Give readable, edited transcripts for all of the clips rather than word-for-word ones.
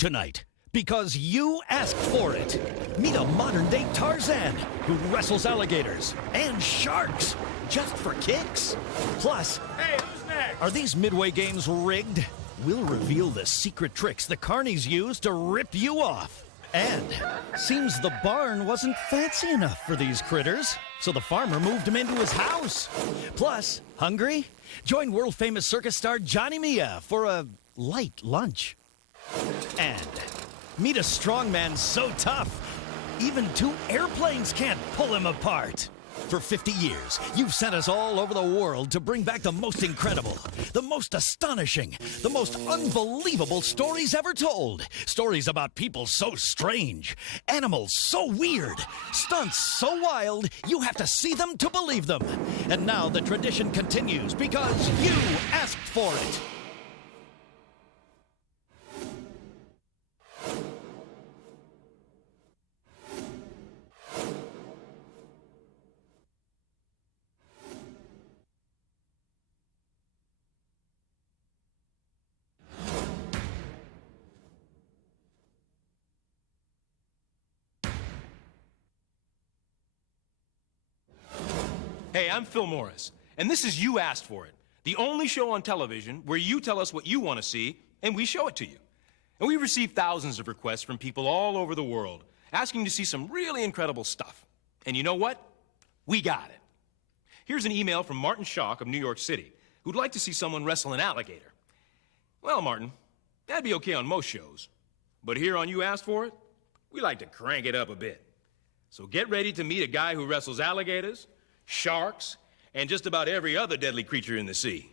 tonight because you asked for it. Meet a modern-day Tarzan who wrestles alligators and sharks just for kicks. Plus, hey, who's next? Are these Midway games rigged? We'll reveal the secret tricks the carnies use to rip you off. And seems the barn wasn't fancy enough for these critters, so the farmer moved them into his house. Plus, hungry? Join world-famous circus star Johnny Mia for a light lunch. And meet a strongman so tough, even two airplanes can't pull him apart. For 50 years, you've sent us all over the world to bring back the most incredible, the most astonishing, the most unbelievable stories ever told. Stories about people so strange, animals so weird, stunts so wild, you have to see them to believe them. And now the tradition continues because you asked for it. Hey, I'm Phil Morris, and this is You Asked For It, the only show on television where you tell us what you want to see, and we show it to you. And we receive thousands of requests from people all over the world asking to see some really incredible stuff. And you know what? We got it. Here's an email from Martin Schock of New York City, who'd like to see someone wrestle an alligator. Well, Martin, that'd be okay on most shows. But here on You Asked For It, we like to crank it up a bit. So get ready to meet a guy who wrestles alligators, sharks, and just about every other deadly creature in the sea.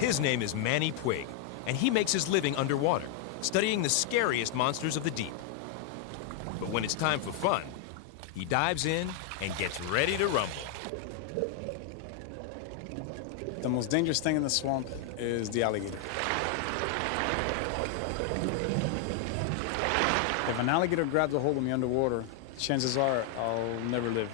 His name is Manny Puig, and he makes his living underwater, studying the scariest monsters of the deep. But when it's time for fun, he dives in and gets ready to rumble. The most dangerous thing in the swamp is the alligator. If an alligator grabs a hold of me underwater, chances are I'll never live.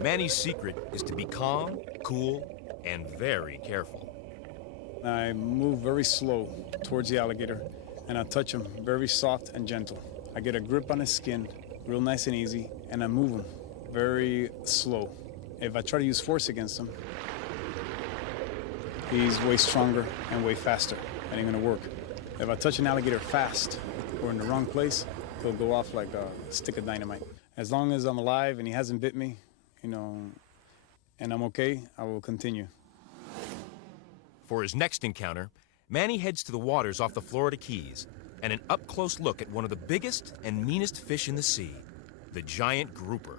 Manny's secret is to be calm, cool, and very careful. I move very slow towards the alligator, and I touch him very soft and gentle. I get a grip on his skin, real nice and easy, and I move him very slow. If I try to use force against him, he's way stronger and way faster. It ain't gonna work. If I touch an alligator fast or in the wrong place, he'll go off like a stick of dynamite. As long as I'm alive and he hasn't bit me, you know, and I'm okay, I will continue. For his next encounter, Manny heads to the waters off the Florida Keys and an up-close look at one of the biggest and meanest fish in the sea, the giant grouper.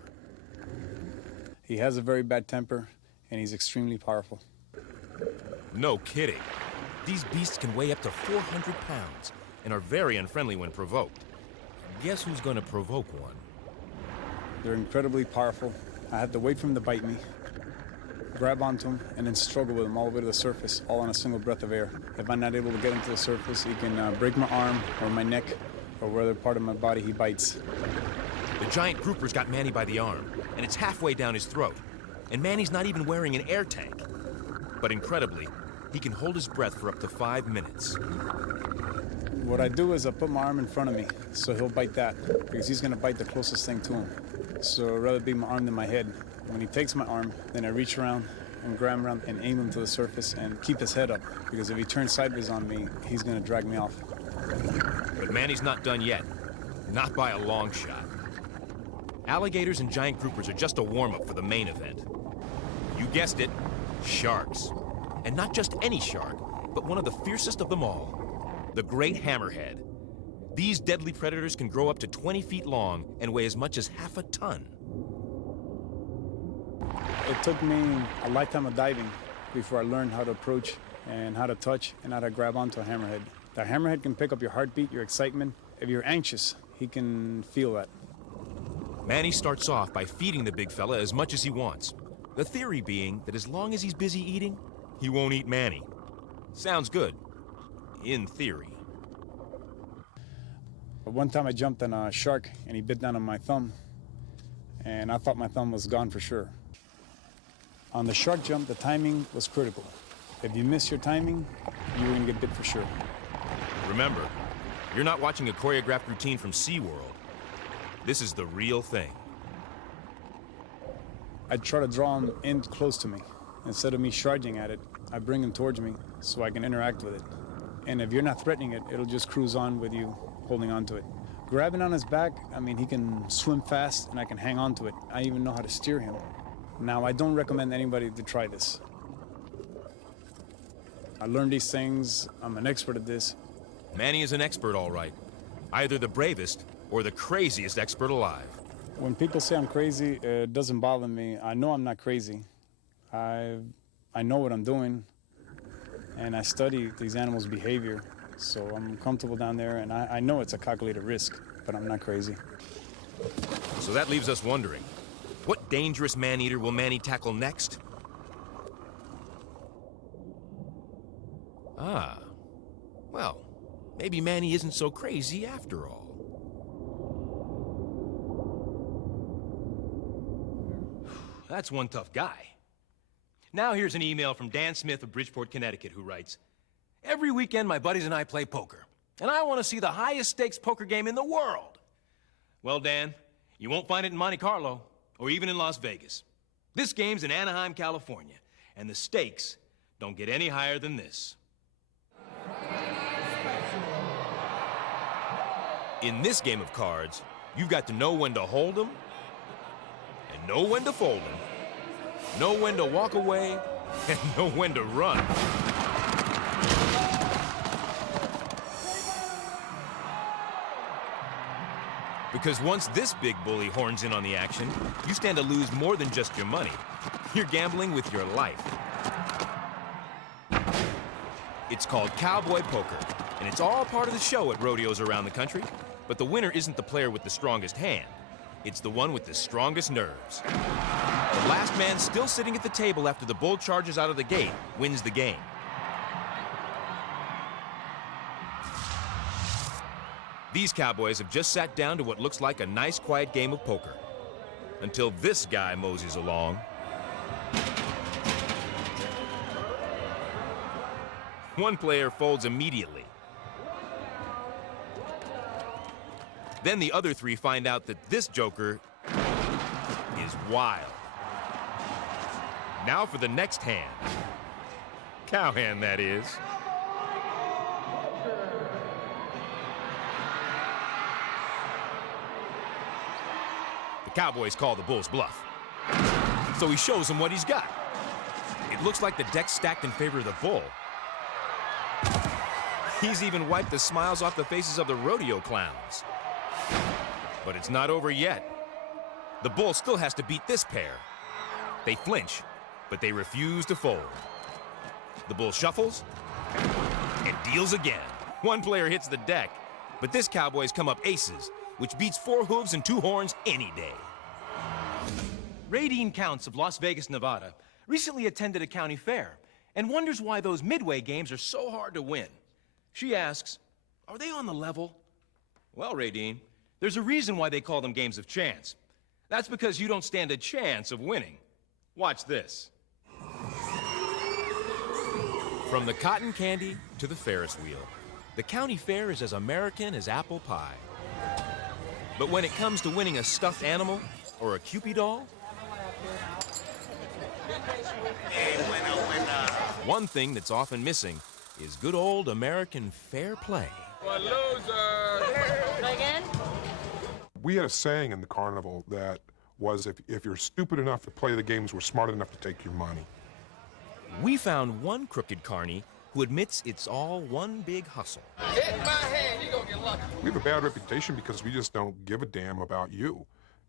He has a very bad temper, and he's extremely powerful. No kidding. These beasts can weigh up to 400 pounds and are very unfriendly when provoked. Guess who's gonna provoke one? They're incredibly powerful. I have to wait for him to bite me, grab onto him, and then struggle with him all the way to the surface, all on a single breath of air. If I'm not able to get him to the surface, he can break my arm or my neck or whatever part of my body he bites. The giant grouper's got Manny by the arm, and it's halfway down his throat. And Manny's not even wearing an air tank. But incredibly, he can hold his breath for up to 5 minutes. What I do is I put my arm in front of me, so he'll bite that, because he's gonna bite the closest thing to him. So I'd rather be my arm than my head. When he takes my arm, then I reach around and grab him around and aim him to the surface and keep his head up, because if he turns sideways on me, he's gonna drag me off. But Manny's not done yet. Not by a long shot. Alligators and giant groupers are just a warm-up for the main event. You guessed it, sharks. And not just any shark, but one of the fiercest of them all, the great hammerhead. These deadly predators can grow up to 20 feet long and weigh as much as half a ton. It took me a lifetime of diving before I learned how to approach and how to touch and how to grab onto a hammerhead. The hammerhead can pick up your heartbeat, your excitement. If you're anxious, he can feel that. Manny starts off by feeding the big fella as much as he wants. The theory being that as long as he's busy eating, he won't eat Manny. Sounds good. In theory. But one time I jumped on a shark and he bit down on my thumb, and I thought my thumb was gone for sure. On the shark jump, the timing was critical. If you miss your timing, you were gonna get bit for sure. Remember, you're not watching a choreographed routine from SeaWorld. This is the real thing. I try to draw him in close to me. Instead of me charging at it, I bring him towards me so I can interact with it. And if you're not threatening it, it'll just cruise on with you, holding on to it. Grabbing on his back, I mean, he can swim fast and I can hang on to it. I even know how to steer him. Now, I don't recommend anybody to try this. I learned these things, I'm an expert at this. Manny is an expert, all right. Either the bravest or the craziest expert alive. When people say I'm crazy, it doesn't bother me. I know I'm not crazy. I know what I'm doing, and I study these animals' behavior, so I'm comfortable down there, and I know it's a calculated risk, but I'm not crazy. So that leaves us wondering, what dangerous man-eater will Manny tackle next? Ah, well, maybe Manny isn't so crazy after all. That's one tough guy. Now here's an email from Dan Smith of Bridgeport, Connecticut, who writes, "Every weekend my buddies and I play poker, and I want to see the highest stakes poker game in the world." Well, Dan, you won't find it in Monte Carlo or even in Las Vegas. This game's in Anaheim, California, and the stakes don't get any higher than this. In this game of cards, you've got to know when to hold them, and know when to fold them, know when to walk away, and know when to run. Because once this big bully horns in on the action, you stand to lose more than just your money. You're gambling with your life. It's called Cowboy Poker, and it's all part of the show at rodeos around the country. But the winner isn't the player with the strongest hand. It's the one with the strongest nerves. The last man still sitting at the table after the bull charges out of the gate wins the game. These cowboys have just sat down to what looks like a nice, quiet game of poker. Until this guy moseys along. One player folds immediately. Then the other three find out that this joker is wild. Now for the next hand. Cowhand, that is. The Cowboys call the bull's bluff. So he shows him what he's got. It looks like the deck's stacked in favor of the bull. He's even wiped the smiles off the faces of the rodeo clowns. But it's not over yet. The bull still has to beat this pair. They flinch, but they refuse to fold. The bull shuffles and deals again. One player hits the deck, but this cowboy's come up aces, which beats 4 hooves and 2 horns any day. Radine Counts of Las Vegas, Nevada, recently attended a county fair and wonders why those midway games are so hard to win. She asks, are they on the level? Well, Radine, there's a reason why they call them games of chance. That's because you don't stand a chance of winning. Watch this. From the cotton candy to the Ferris wheel, the county fair is as American as apple pie. But when it comes to winning a stuffed animal or a Cupid doll, one thing that's often missing is good old American fair play. What loser! Again? We had a saying in the carnival that was, if you're stupid enough to play the games, we're smart enough to take your money. We found one crooked carny who admits it's all one big hustle. Hit my hand, you gonna get lucky. We have a bad reputation because we just don't give a damn about you.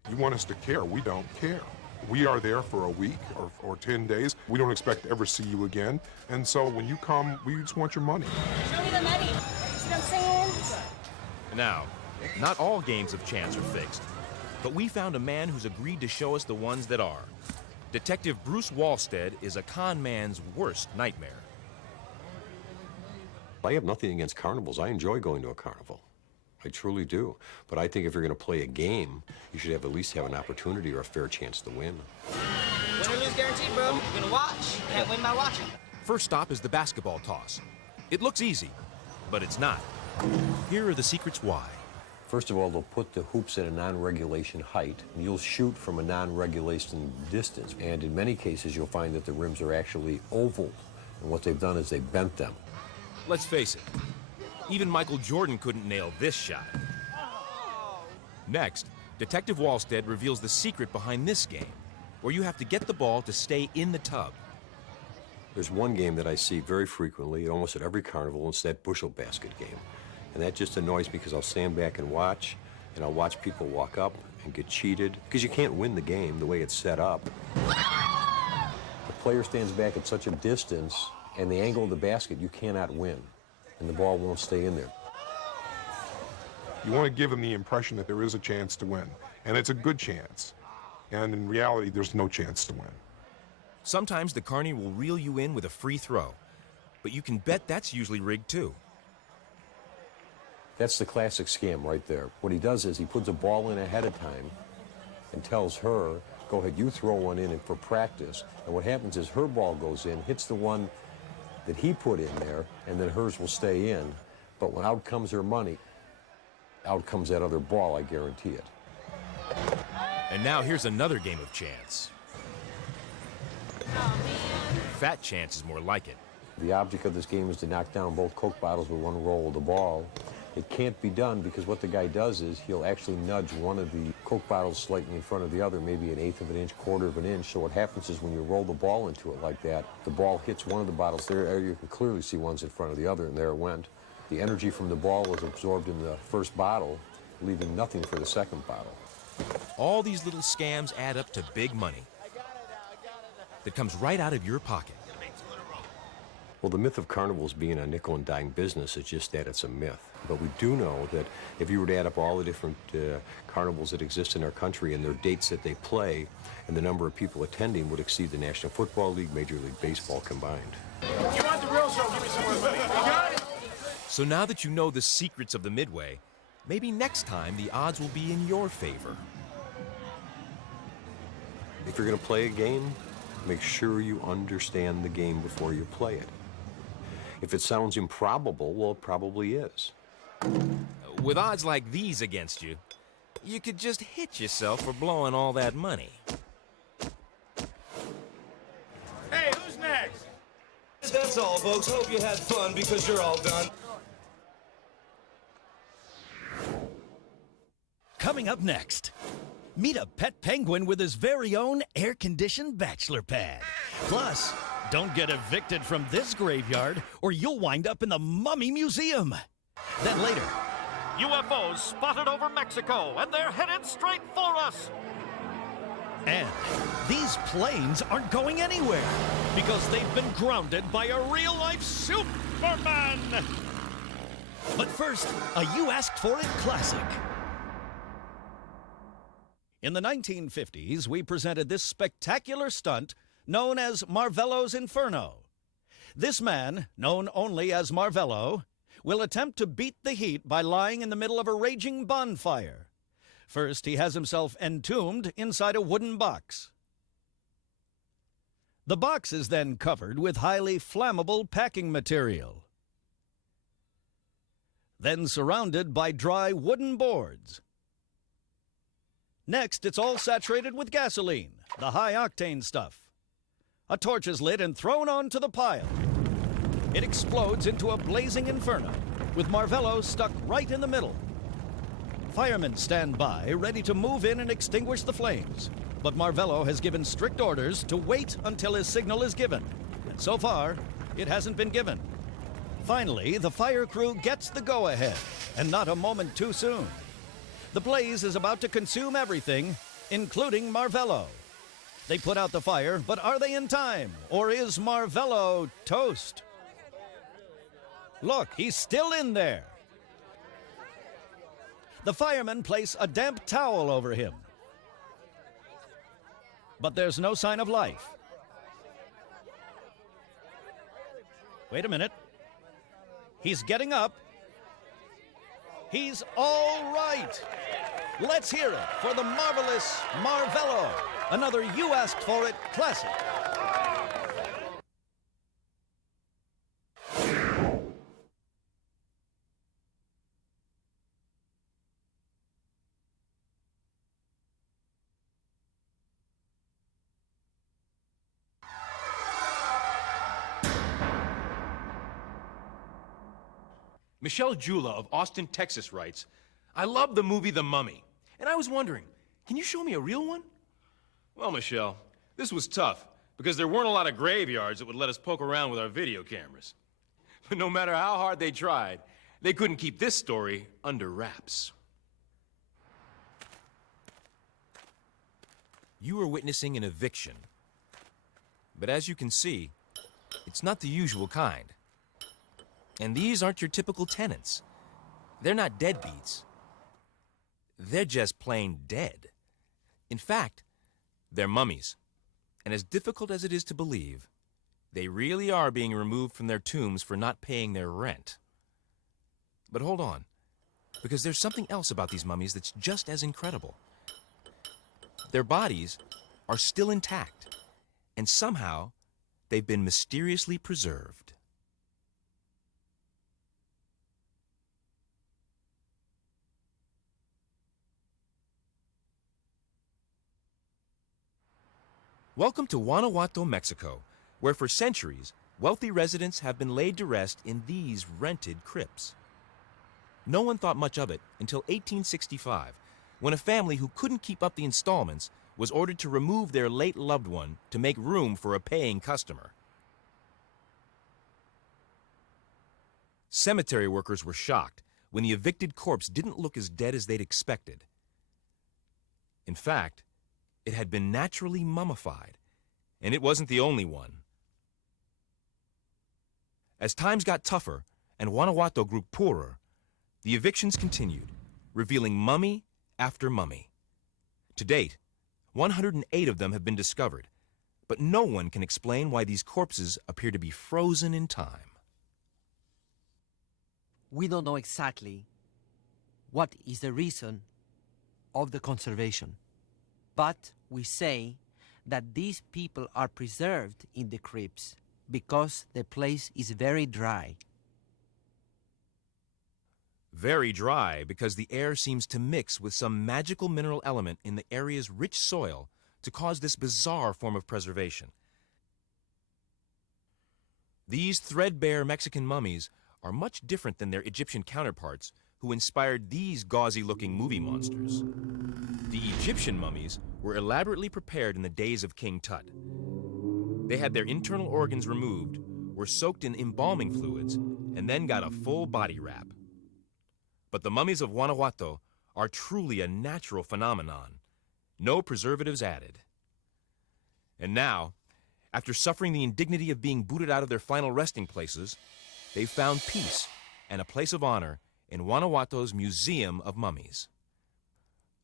You want us to care, we don't care. We are there for a week or 10 days. We don't expect to ever see you again. And so when you come, we just want your money. Show me the money. See what I'm saying? Now, not all games of chance are fixed, but we found a man who's agreed to show us the ones that are. Detective Bruce Walstead is a con man's worst nightmare. I have nothing against carnivals. I enjoy going to a carnival. I truly do. But I think if you're going to play a game, you should at least have an opportunity or a fair chance to win. Win or lose guaranteed, bro. You're gonna watch. Can't win by watching. First stop is the basketball toss. It looks easy, but it's not. Here are the secrets why. First of all, they'll put the hoops at a non-regulation height. You'll shoot from a non-regulation distance. And in many cases, you'll find that the rims are actually oval. And what they've done is they bent them. Let's face it, even Michael Jordan couldn't nail this shot. Next, Detective Wallstead reveals the secret behind this game, where you have to get the ball to stay in the tub. There's one game that I see very frequently, almost at every carnival, and it's that bushel basket game. And that just annoys me because I'll stand back and watch, and I'll watch people walk up and get cheated, because you can't win the game the way it's set up. The player stands back at such a distance, and the angle of the basket, you cannot win, and the ball won't stay in there. You want to give them the impression that there is a chance to win, and it's a good chance. And in reality, there's no chance to win. Sometimes the carny will reel you in with a free throw, but you can bet that's usually rigged too. That's the classic scam right there. What he does is he puts a ball in ahead of time and tells her, go ahead, you throw one in for practice. And what happens is her ball goes in, hits the one that he put in there, and then hers will stay in. But when out comes her money, out comes that other ball, I guarantee it. And now here's another game of chance. Fat chance is more like it. The object of this game is to knock down both Coke bottles with one roll of the ball. It can't be done because what the guy does is he'll actually nudge one of the Coke bottles slightly in front of the other, maybe 1/8 of an inch, 1/4 of an inch. So what happens is when you roll the ball into it like that, the ball hits one of the bottles there. You can clearly see one's in front of the other, and there it went. The energy from the ball was absorbed in the first bottle, leaving nothing for the second bottle. All these little scams add up to big money that comes right out of your pocket. Well, the myth of carnivals being a nickel and dime business is just that it's a myth. But we do know that if you were to add up all the different carnivals that exist in our country and their dates that they play, and the number of people attending would exceed the National Football League, Major League Baseball combined. You want the real show? Give me some more money. You got it? So now that you know the secrets of the Midway, maybe next time the odds will be in your favor. If you're going to play a game, make sure you understand the game before you play it. If it sounds improbable, well, it probably is. With odds like these against you, you could just hit yourself for blowing all that money. Hey, who's next? That's all, folks. Hope you had fun because you're all done. Coming up next, meet a pet penguin with his very own air-conditioned bachelor pad. Plus, don't get evicted from this graveyard or you'll wind up in the Mummy Museum. Then later, UFOs spotted over Mexico, and they're headed straight for us. and these planes aren't going anywhere because they've been grounded by a real-life Superman. But first, a You Asked For It classic. In the 1950s, we presented this spectacular stunt known as Marvello's Inferno. This man, known only as Marvello, will attempt to beat the heat by lying in the middle of a raging bonfire. First, he has himself entombed inside a wooden box. The box is then covered with highly flammable packing material, then surrounded by dry wooden boards. Next, it's all saturated with gasoline, the high-octane stuff. A torch is lit and thrown onto the pile. It explodes into a blazing inferno, with Marvello stuck right in the middle. Firemen stand by, ready to move in and extinguish the flames. But Marvello has given strict orders to wait until his signal is given. And so far, it hasn't been given. Finally, the fire crew gets the go-ahead, and not a moment too soon. The blaze is about to consume everything, including Marvello. They put out the fire, but are they in time? Or is Marvello toast? Look, he's still in there. The firemen place a damp towel over him. But there's no sign of life. Wait a minute. He's getting up. He's all right. Let's hear it for the marvelous Marvello. another You Asked For It classic. Michelle Jula of Austin, Texas writes, I love the movie The Mummy, and I was wondering, can you show me a real one? Well, Michelle, this was tough, because there weren't a lot of graveyards that would let us poke around with our video cameras. But no matter how hard they tried, they couldn't keep this story under wraps. You are witnessing an eviction. But as you can see, it's not the usual kind. And these aren't your typical tenants. They're not deadbeats. They're just plain dead. In fact, they're mummies. And as difficult as it is to believe, they really are being removed from their tombs for not paying their rent. But hold on, because there's something else about these mummies that's just as incredible. Their bodies are still intact, and somehow they've been mysteriously preserved. Welcome to Guanajuato, Mexico, where for centuries, wealthy residents have been laid to rest in these rented crypts. No one thought much of it until 1865, when a family who couldn't keep up the installments was ordered to remove their late loved one to make room for a paying customer. Cemetery workers were shocked when the evicted corpse didn't look as dead as they'd expected. In fact, it had been naturally mummified, and it wasn't the only one. As times got tougher and Guanajuato grew poorer, the evictions continued, revealing mummy after mummy. To date, 108 of them have been discovered, but no one can explain why these corpses appear to be frozen in time. We don't know exactly what is the reason of the conservation. But we say that these people are preserved in the crypts because the place is very dry. Very dry because the air seems to mix with some magical mineral element in the area's rich soil to cause this bizarre form of preservation. These threadbare Mexican mummies are much different than their Egyptian counterparts, who inspired these gauzy-looking movie monsters. The Egyptian mummies were elaborately prepared in the days of King Tut. They had their internal organs removed, were soaked in embalming fluids, and then got a full body wrap. But the mummies of Guanajuato are truly a natural phenomenon. No preservatives added. And now, after suffering the indignity of being booted out of their final resting places, they've found peace and a place of honor in Guanajuato's Museum of Mummies.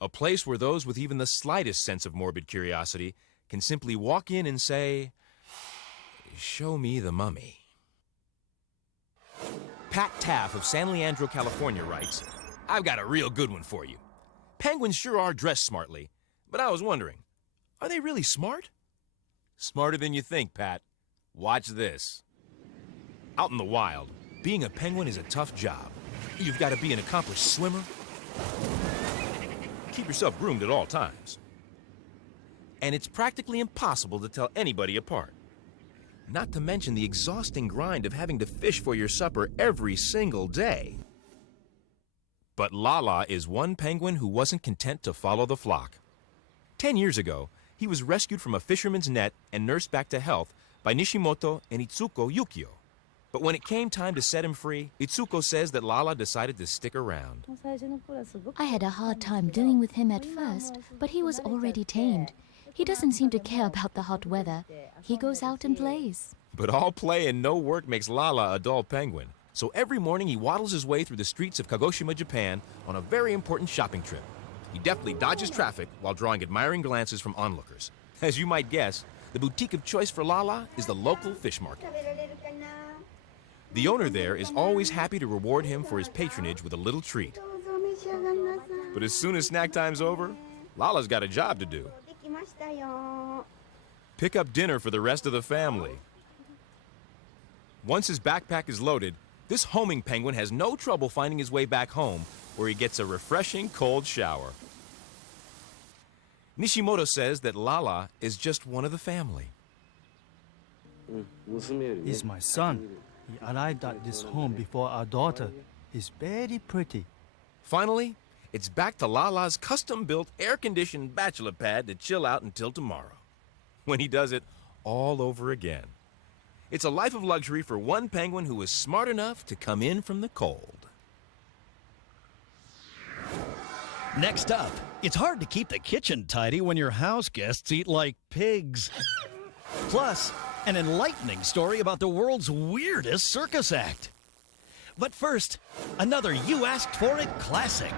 A place where those with even the slightest sense of morbid curiosity can simply walk in and say, "Show me the mummy." Pat Taff of San Leandro, California writes, I've got a real good one for you. Penguins sure are dressed smartly, but I was wondering, are they really smart? Smarter than you think, Pat. Watch this. Out in the wild, being a penguin is a tough job. You've got to be an accomplished swimmer. Keep yourself groomed at all times. And it's practically impossible to tell anybody apart. Not to mention the exhausting grind of having to fish for your supper every single day. But Lala is one penguin who wasn't content to follow the flock. 10 years ago, he was rescued from a fisherman's net and nursed back to health by Nishimoto and Itsuko Yukio. But when it came time to set him free, Itsuko says that Lala decided to stick around. I had a hard time dealing with him at first, but he was already tamed. He doesn't seem to care about the hot weather. He goes out and plays. But all play and no work makes Lala a dull penguin. So every morning he waddles his way through the streets of Kagoshima, Japan on a very important shopping trip. He deftly dodges traffic while drawing admiring glances from onlookers. As you might guess, the boutique of choice for Lala is the local fish market. The owner there is always happy to reward him for his patronage with a little treat. But as soon as snack time's over, Lala's got a job to do. pick up dinner for the rest of the family. Once his backpack is loaded, this homing penguin has no trouble finding his way back home, where he gets a refreshing cold shower. Nishimoto says that Lala is just one of the family. He's my son. He arrived at this home before our daughter. He's very pretty. Finally, it's back to Lala's custom-built, air-conditioned bachelor pad to chill out until tomorrow, when he does it all over again. It's a life of luxury for one penguin who is smart enough to come in from the cold. Next up, it's hard to keep the kitchen tidy when your house guests eat like pigs. Plus, an enlightening story about the world's weirdest circus act. But first, another You Asked For It classic.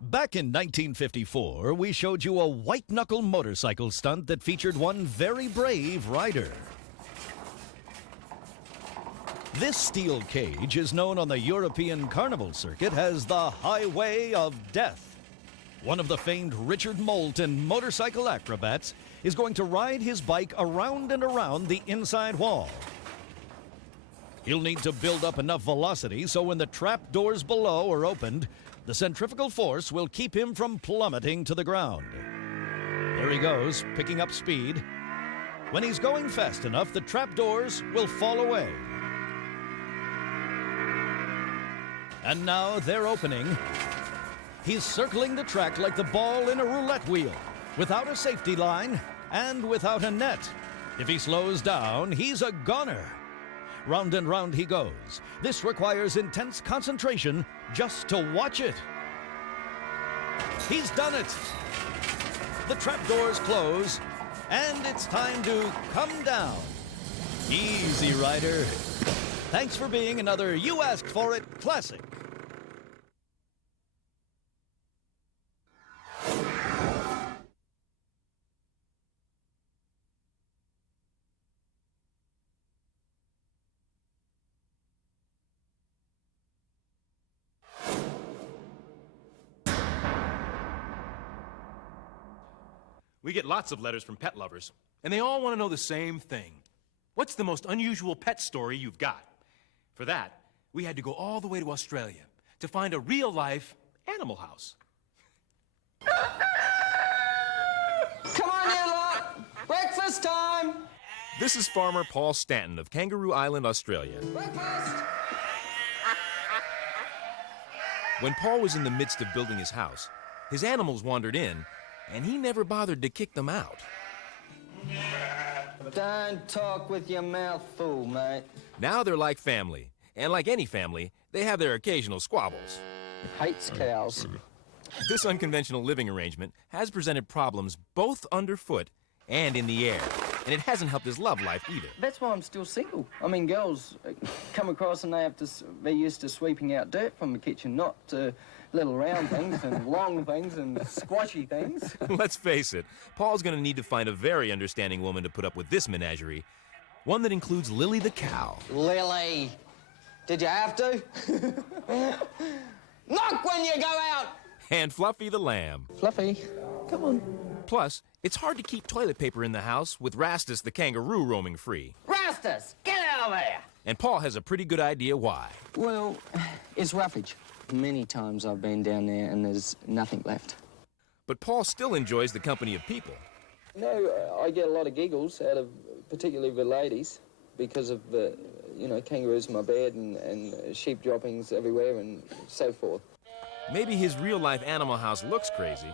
Back in 1954, we showed you a white-knuckle motorcycle stunt that featured one very brave rider. This steel cage is known on the European carnival circuit as the Highway of Death. One of the famed Richard Moulton motorcycle acrobats is going to ride his bike around and around the inside wall. He'll need to build up enough velocity so when the trap doors below are opened, the centrifugal force will keep him from plummeting to the ground. There he goes, picking up speed. When he's going fast enough, the trap doors will fall away. And now they're opening. He's circling the track like the ball in a roulette wheel, without a safety line and without a net. If he slows down, he's a goner. Round and round he goes. This requires intense concentration just to watch it. He's done it. The trapdoors close, and it's time to come down. Easy, rider. Thanks for being another You Asked For It classic. We get lots of letters from pet lovers, and they all want to know the same thing. What's the most unusual pet story you've got? For that, we had to go all the way to Australia to find a real-life animal house. Come on, you lot! Breakfast time! This is farmer Paul Stanton of Kangaroo Island, Australia. Breakfast! When Paul was in the midst of building his house, his animals wandered in, and he never bothered to kick them out. Don't talk with your mouth full, mate. Now they're like family, and like any family, they have their occasional squabbles. Hates cows. This unconventional living arrangement has presented problems both underfoot and in the air, and it hasn't helped his love life either. That's why I'm still single. I mean, girls come across and they have to be used to sweeping out dirt from the kitchen, not little round things and long things and squashy things. Let's face it, Paul's going to need to find a very understanding woman to put up with this menagerie, one that includes Lily the cow. Lily, did you have to? Knock when you go out! And Fluffy the lamb. Fluffy, come on. Plus, it's hard to keep toilet paper in the house with Rastus the kangaroo roaming free. Rastus, get out of there! And Paul has a pretty good idea why. Well, it's roughage. Many times I've been down there and there's nothing left. But Paul still enjoys the company of people. No, I get a lot of giggles out of particularly the ladies because of the, kangaroos in my bed and sheep droppings everywhere and so forth. Maybe his real-life animal house looks crazy,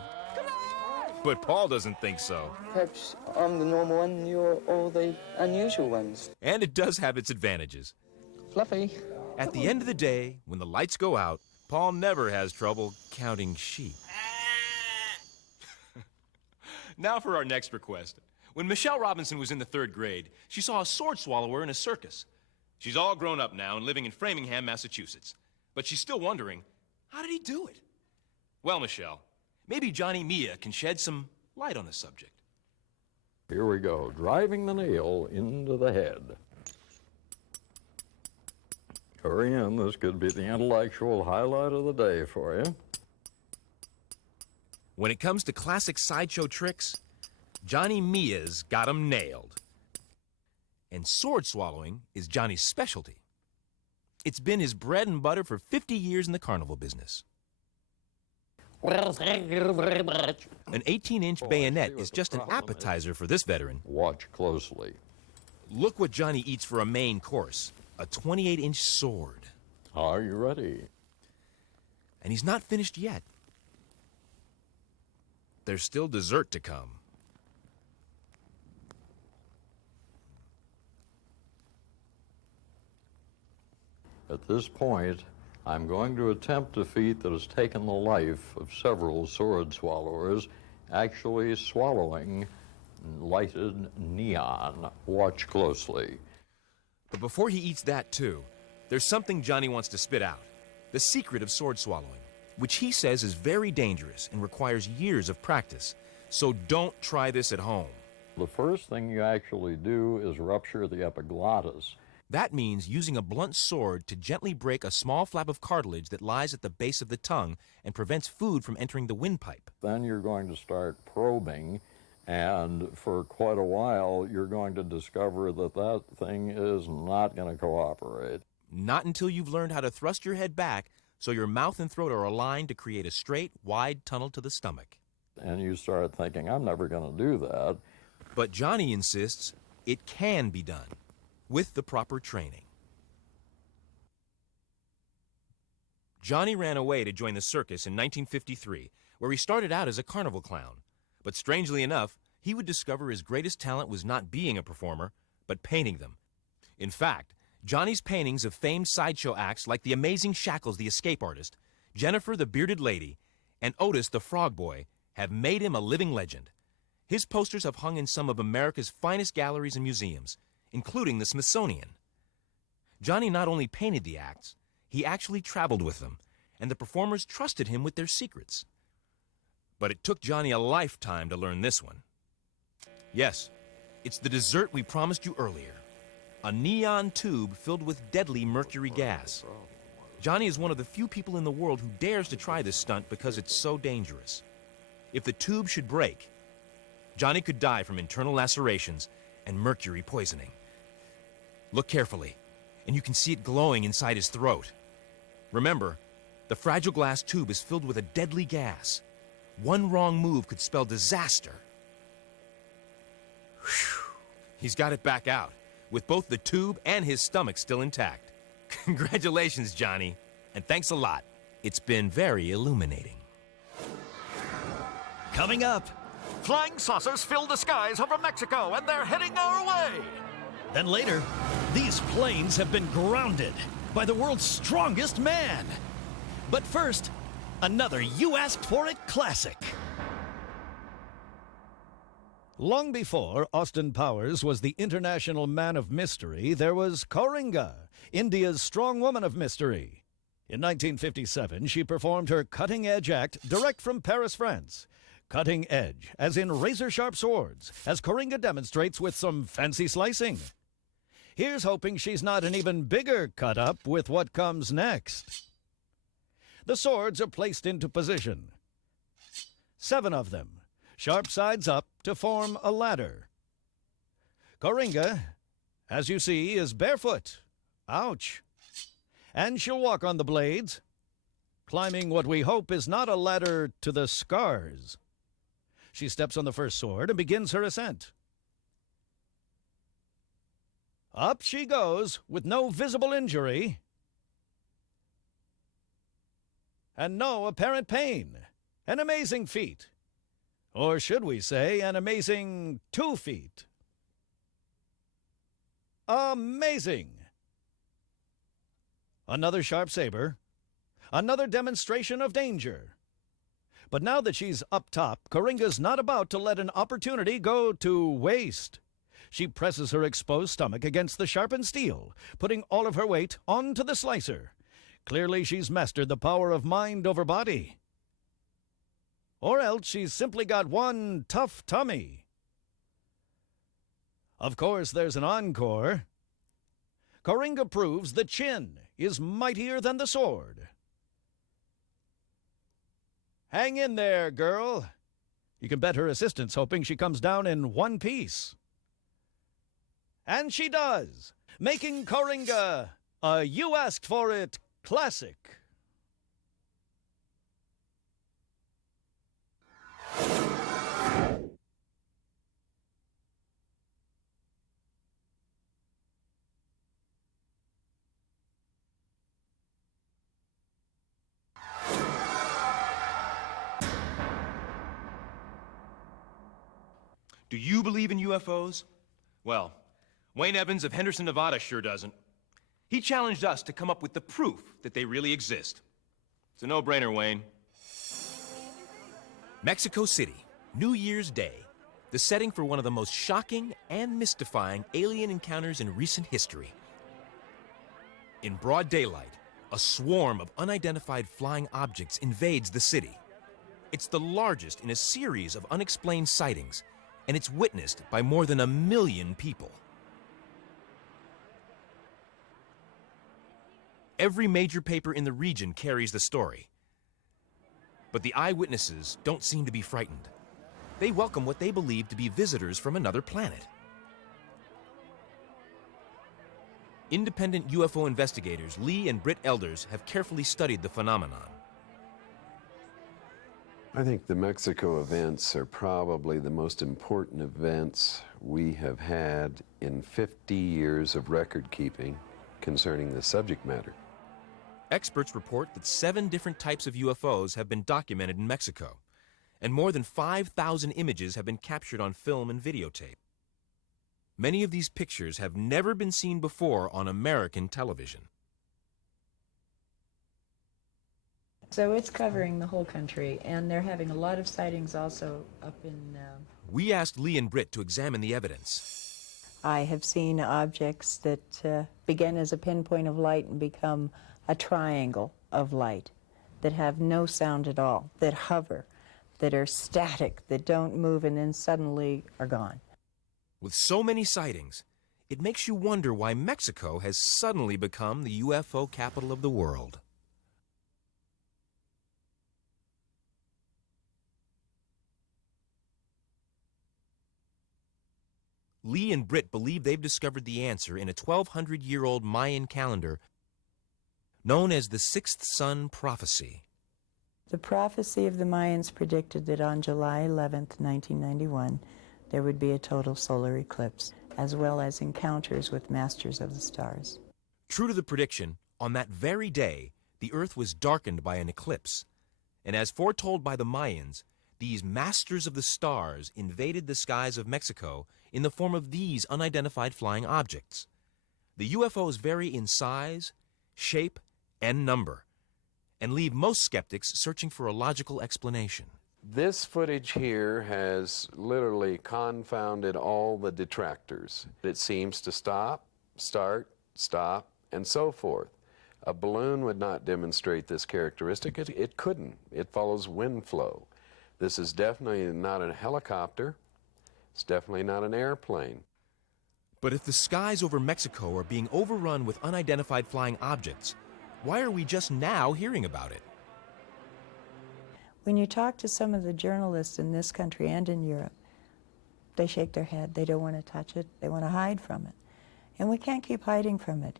but Paul doesn't think so. Perhaps I'm the normal one and you're all the unusual ones. And it does have its advantages. Fluffy. At the end of the day, when the lights go out, Paul never has trouble counting sheep. Now for our next request. When Michelle Robinson was in the 3rd grade, she saw a sword swallower in a circus. She's all grown up now and living in Framingham, Massachusetts. But she's still wondering, how did he do it? Well, Michelle, maybe Johnny Mia can shed some light on the subject. Here we go, driving the nail into the head. Hurry in, this could be the intellectual highlight of the day for you. When it comes to classic sideshow tricks, Johnny Mia's got him nailed. And sword swallowing is Johnny's specialty. It's been his bread and butter for 50 years in the carnival business. Well, thank you very much. An 18-inch bayonet is just an appetizer for this veteran. Watch closely. Look what Johnny eats for a main course, a 28-inch sword. Are you ready? And he's not finished yet. There's still dessert to come. At this point, I'm going to attempt a feat that has taken the life of several sword swallowers, actually swallowing lighted neon. Watch closely. But before he eats that too, there's something Johnny wants to spit out. The secret of sword swallowing, which he says is very dangerous and requires years of practice. So don't try this at home. The first thing you actually do is rupture the epiglottis. That means using a blunt sword to gently break a small flap of cartilage that lies at the base of the tongue and prevents food from entering the windpipe. Then you're going to start probing, and for quite a while, you're going to discover that that thing is not going to cooperate. Not until you've learned how to thrust your head back so your mouth and throat are aligned to create a straight, wide tunnel to the stomach. And you start thinking, I'm never going to do that. But Johnny insists it can be done with the proper training. Johnny ran away to join the circus in 1953, where he started out as a carnival clown. But strangely enough, he would discover his greatest talent was not being a performer, but painting them. In fact, Johnny's paintings of famed sideshow acts like the amazing Shackles the Escape Artist, Jennifer the Bearded Lady, and Otis the Frog Boy have made him a living legend. His posters have hung in some of America's finest galleries and museums, including the Smithsonian. Johnny not only painted the acts, he actually traveled with them, and the performers trusted him with their secrets. But it took Johnny a lifetime to learn this one. Yes, it's the dessert we promised you earlier. A neon tube filled with deadly mercury gas. Johnny is one of the few people in the world who dares to try this stunt because it's so dangerous. If the tube should break, Johnny could die from internal lacerations and mercury poisoning. Look carefully, and you can see it glowing inside his throat. Remember, the fragile glass tube is filled with a deadly gas. One wrong move could spell disaster. Whew. He's got it back out, with both the tube and his stomach still intact. Congratulations, Johnny, and thanks a lot. It's been very illuminating. Coming up, flying saucers fill the skies over Mexico, and they're heading our way. Then later, these planes have been grounded by the world's strongest man. But first, another You Asked For It classic. Long before Austin Powers was the international man of mystery, there was Coringa, India's strong woman of mystery. In 1957, she performed her cutting-edge act direct from Paris, France. Cutting edge, as in razor-sharp swords, as Coringa demonstrates with some fancy slicing. Here's hoping she's not an even bigger cut-up with what comes next. The swords are placed into position. 7 of them, sharp sides up to form a ladder. Coringa, as you see, is barefoot. Ouch. And she'll walk on the blades, climbing what we hope is not a ladder to the scars. She steps on the first sword and begins her ascent. Up she goes with no visible injury and no apparent pain. An amazing feat. Or should we say, an amazing 2 feet. Amazing! Another sharp saber. Another demonstration of danger. But now that she's up top, Coringa's not about to let an opportunity go to waste. She presses her exposed stomach against the sharpened steel, putting all of her weight onto the slicer. Clearly she's mastered the power of mind over body. Or else she's simply got one tough tummy. Of course, there's an encore. Coringa proves the chin is mightier than the sword. Hang in there, girl. You can bet her assistant's hoping she comes down in one piece. And she does, making Coringa a You Asked For It classic. Do you believe in UFOs? Well, Wayne Evans of Henderson, Nevada sure doesn't. He challenged us to come up with the proof that they really exist. It's a no-brainer, Wayne. Mexico City, New Year's Day, the setting for one of the most shocking and mystifying alien encounters in recent history. In broad daylight, a swarm of unidentified flying objects invades the city. It's the largest in a series of unexplained sightings, and it's witnessed by more than 1 million people. Every major paper in the region carries the story. But the eyewitnesses don't seem to be frightened. They welcome what they believe to be visitors from another planet. Independent UFO investigators Lee and Britt Elders have carefully studied the phenomenon. I think the Mexico events are probably the most important events we have had in 50 years of record keeping concerning the subject matter. Experts report that 7 different types of UFOs have been documented in Mexico, and more than 5,000 images have been captured on film and videotape. Many of these pictures have never been seen before on American television. So it's covering the whole country, and they're having a lot of sightings also up in... We asked Lee and Britt to examine the evidence. I have seen objects that begin as a pinpoint of light and become a triangle of light, that have no sound at all, that hover, that are static, that don't move, and then suddenly are gone. With so many sightings, it makes you wonder why Mexico has suddenly become the UFO capital of the world. Lee and Britt believe they've discovered the answer in a 1,200-year-old Mayan calendar known as the Sixth Sun Prophecy. The prophecy of the Mayans predicted that on July 11th, 1991, there would be a total solar eclipse, as well as encounters with masters of the stars. True to the prediction, on that very day, the Earth was darkened by an eclipse. And as foretold by the Mayans, these masters of the stars invaded the skies of Mexico in the form of these unidentified flying objects. The UFOs vary in size, shape, and number, and leave most skeptics searching for a logical explanation. This footage here has literally confounded all the detractors. It seems to stop, start, stop, and so forth. A balloon would not demonstrate this characteristic. It couldn't. It follows wind flow. This is definitely not a helicopter. It's definitely not an airplane. But if the skies over Mexico are being overrun with unidentified flying objects, why are we just now hearing about it? When you talk to some of the journalists in this country and in Europe, they shake their head. They don't want to touch it. They want to hide from it. And we can't keep hiding from it.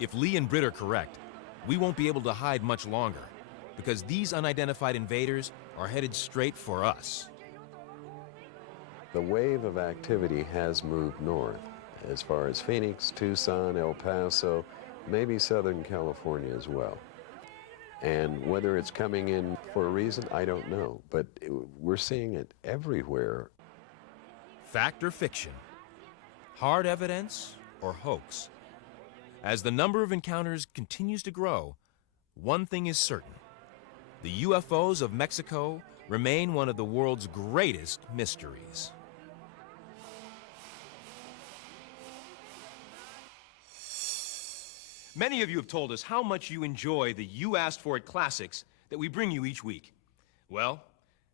If Lee and Britt are correct, we won't be able to hide much longer, because these unidentified invaders are headed straight for us. The wave of activity has moved north, as far as Phoenix, Tucson, El Paso, maybe Southern California as well. And whether it's coming in for a reason, I don't know, but we're seeing it everywhere. Fact or fiction? Hard evidence or hoax? As the number of encounters continues to grow, one thing is certain. The UFOs of Mexico remain one of the world's greatest mysteries. Many of you have told us how much you enjoy the You Asked For It classics that we bring you each week. Well,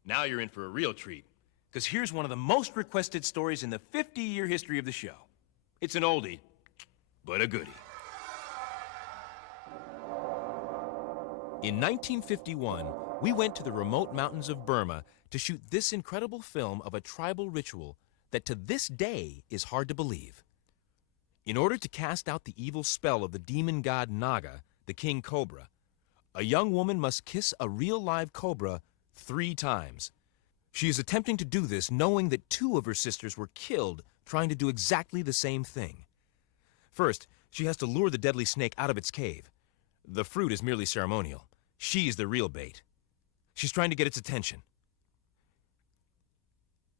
now you're in for a real treat, because here's one of the most requested stories in the 50-year history of the show. It's an oldie, but a goodie. In 1951, we went to the remote mountains of Burma to shoot this incredible film of a tribal ritual that to this day is hard to believe. In order to cast out the evil spell of the demon god Naga, the king cobra, a young woman must kiss a real live cobra 3 times. She is attempting to do this knowing that 2 of her sisters were killed trying to do exactly the same thing. First, she has to lure the deadly snake out of its cave. The fruit is merely ceremonial. She's the real bait. She's trying to get its attention.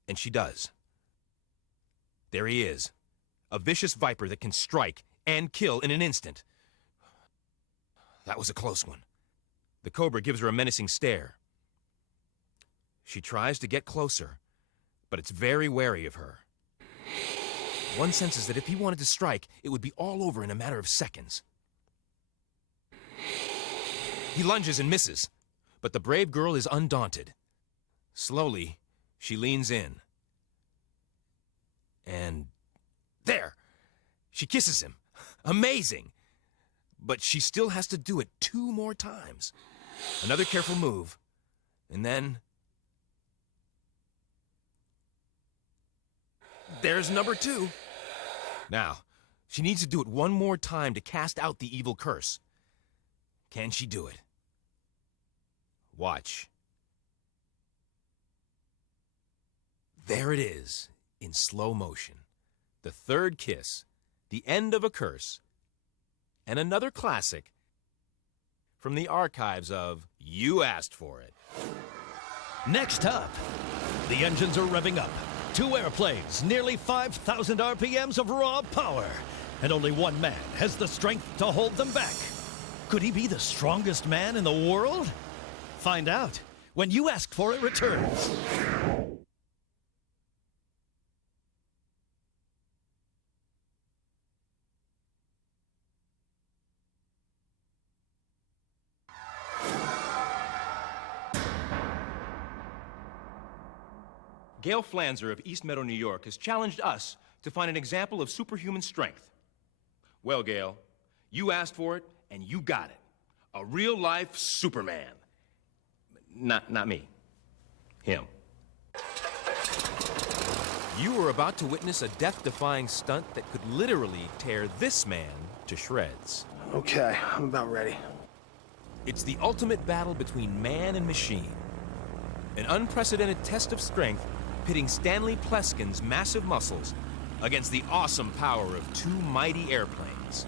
And she does. There he is, a vicious viper that can strike and kill in an instant. That was a close one. The cobra gives her a menacing stare. She tries to get closer, but it's very wary of her. One senses that if he wanted to strike, it would be all over in a matter of seconds. He lunges and misses, but the brave girl is undaunted. Slowly, she leans in. And there! She kisses him. Amazing! But she still has to do it 2 more times. Another careful move, and then... there's number 2. Now, she needs to do it 1 more time to cast out the evil curse. Can she do it? Watch. There it is, in slow motion. The 3rd kiss, the end of a curse, and another classic from the archives of You Asked For It. Next up, the engines are revving up. 2 airplanes, nearly 5,000 RPMs of raw power, and only one man has the strength to hold them back. Could he be the strongest man in the world? Find out when You Asked For It returns. Gail Flanzer of East Meadow, New York, has challenged us to find an example of superhuman strength. Well, Gail, you asked for it, and you got it. A real-life Superman. Not me. Him. You are about to witness a death-defying stunt that could literally tear this man to shreds. Okay, I'm about ready. It's the ultimate battle between man and machine. An unprecedented test of strength pitting Stanley Pleskin's massive muscles against the awesome power of 2 mighty airplanes.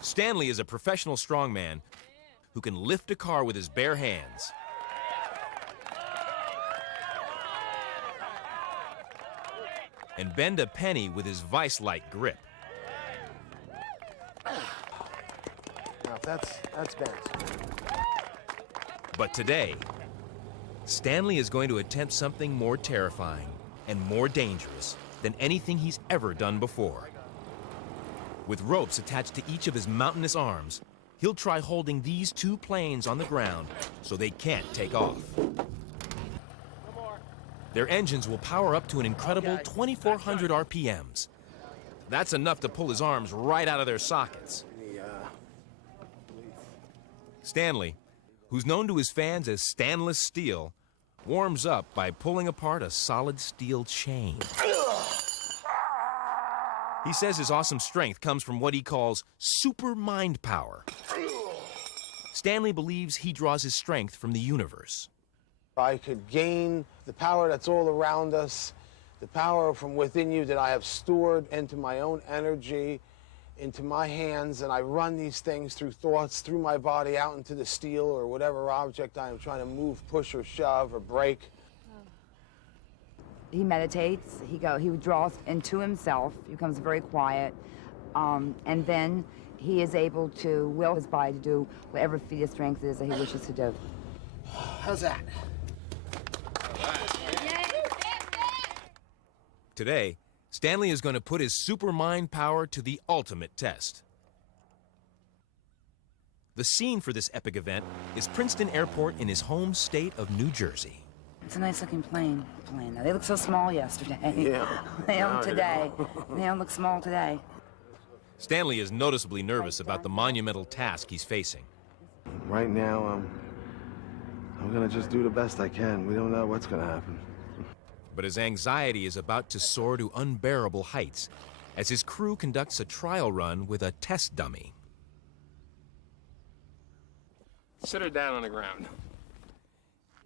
Stanley is a professional strongman who can lift a car with his bare hands. And bend a penny with his vice-like grip. Now, that's bent. But today, Stanley is going to attempt something more terrifying and more dangerous than anything he's ever done before. With ropes attached to each of his mountainous arms, he'll try holding these 2 planes on the ground so they can't take off. Their engines will power up to an incredible 2,400 RPMs. That's enough to pull his arms right out of their sockets. Stanley, who's known to his fans as Stanless Steel, warms up by pulling apart a solid steel chain. He says his awesome strength comes from what he calls super mind power. Stanley believes he draws his strength from the universe. I could gain the power that's all around us, the power from within you that I have stored into my own energy, into my hands, and I run these things through thoughts, through my body, out into the steel or whatever object I am trying to move, push, or shove, or break. He meditates, he withdraws into himself, he becomes very quiet, and then he is able to will his body to do whatever feat of strength it is that he wishes to do. How's that? Today, Stanley is going to put his super mind power to the ultimate test. The scene for this epic event is Princeton Airport in his home state of New Jersey. It's a nice-looking plane. Now, they look so small yesterday. Yeah. They don't today. They don't look small today. Stanley is noticeably nervous about the monumental task he's facing. Right now, I'm gonna just do the best I can. We don't know what's gonna happen. But his anxiety is about to soar to unbearable heights as his crew conducts a trial run with a test dummy. Sit her down on the ground.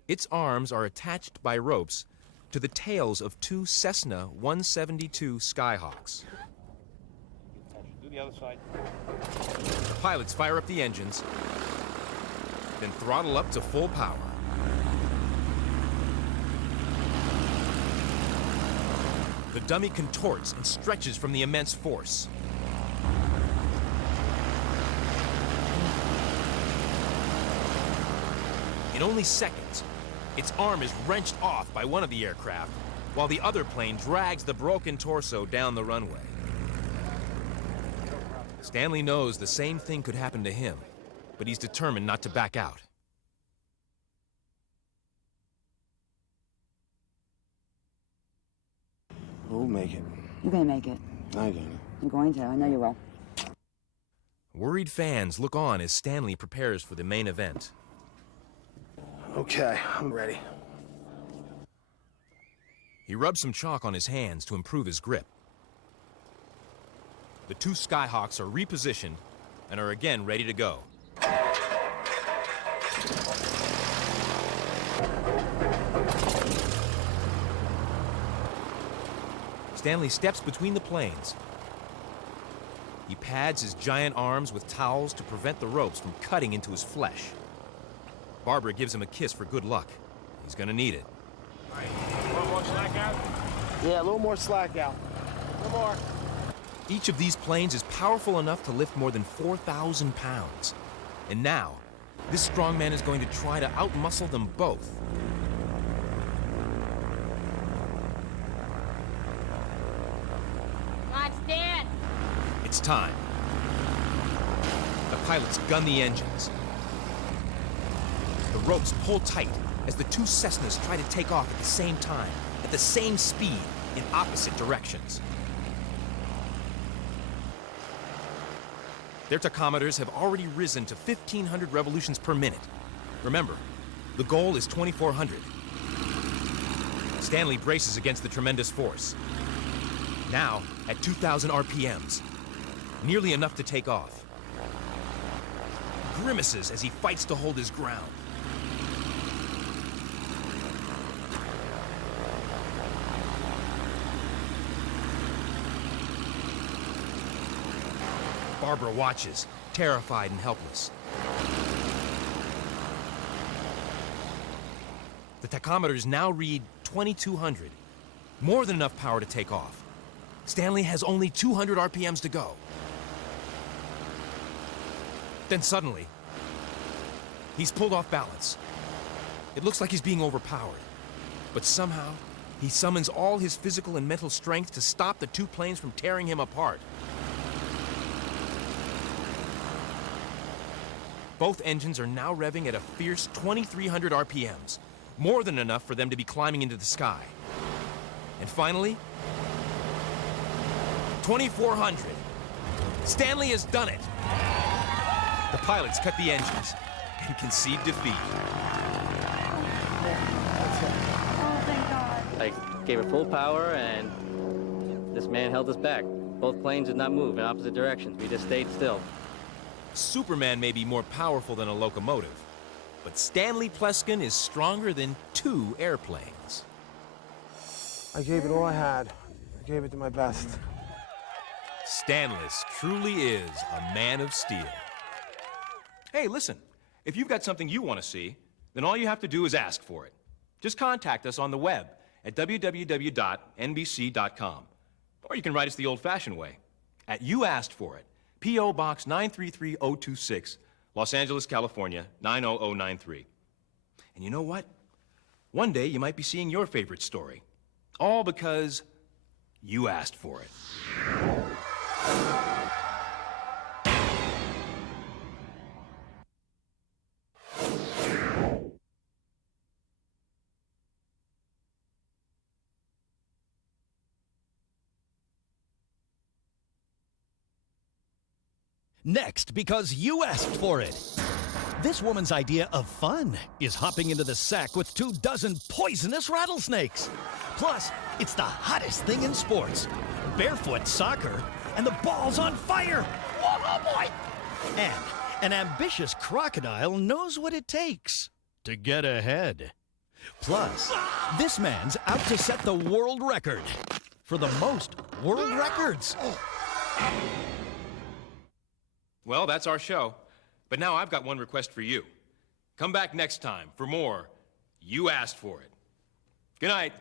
Its arms are attached by ropes to the tails of two Cessna 172 Skyhawks. Do the other side. The pilots fire up the engines, then throttle up to full power. The dummy contorts and stretches from the immense force. In only seconds, its arm is wrenched off by one of the aircraft, while the other plane drags the broken torso down the runway. Stanley knows the same thing could happen to him, but he's determined not to back out. We'll make it. You're gonna make it. I get it. You're going to. I know you will. Worried fans look on as Stanley prepares for the main event. Okay, I'm ready. He rubs some chalk on his hands to improve his grip. The two Skyhawks are repositioned and are again ready to go. Stanley steps between the planes. He pads his giant arms with towels to prevent the ropes from cutting into his flesh. Barbara gives him a kiss for good luck. He's gonna need it. All right, a little more slack out? Yeah, a little more slack out. A little more. Each of these planes is powerful enough to lift more than 4,000 pounds. And now, this strongman is going to try to outmuscle them both. Come on, Stan! It's time. The pilots gun the engines. The ropes pull tight as the two Cessnas try to take off at the same time, at the same speed, in opposite directions. Their tachometers have already risen to 1,500 revolutions per minute. Remember, the goal is 2,400. Stanley braces against the tremendous force. Now, at 2,000 RPMs, nearly enough to take off. Grimaces as he fights to hold his ground. Barbara watches, terrified and helpless. The tachometers now read 2,200, more than enough power to take off. Stanley has only 200 RPMs to go. Then suddenly, he's pulled off balance. It looks like he's being overpowered, but somehow, he summons all his physical and mental strength to stop the two planes from tearing him apart. Both engines are now revving at a fierce 2,300 RPMs, more than enough for them to be climbing into the sky. And finally, 2,400. Stanley has done it. The pilots cut the engines and concede defeat. I gave it full power, and this man held us back. Both planes did not move in opposite directions. We just stayed still. Superman may be more powerful than a locomotive, but Stanley Pleskin is stronger than two airplanes. I gave it all I had. I gave it to my best. Stanless truly is a man of steel. Hey, listen, if you've got something you want to see, then all you have to do is ask for it. Just contact us on the web at www.nbc.com. Or you can write us the old-fashioned way, at You Asked For It, P.O. Box 933026, Los Angeles, California, 90093. And you know what? One day you might be seeing your favorite story, all because you asked for it. Next, because you asked for it. This woman's idea of fun is hopping into the sack with 24 poisonous rattlesnakes. Plus, it's the hottest thing in sports. Barefoot soccer, and the ball's on fire. Whoa, boy! And an ambitious crocodile knows what it takes to get ahead. Plus, this man's out to set the world record for the most world records. Well, that's our show. But now I've got one request for you. Come back next time for more You Asked For It. Good night.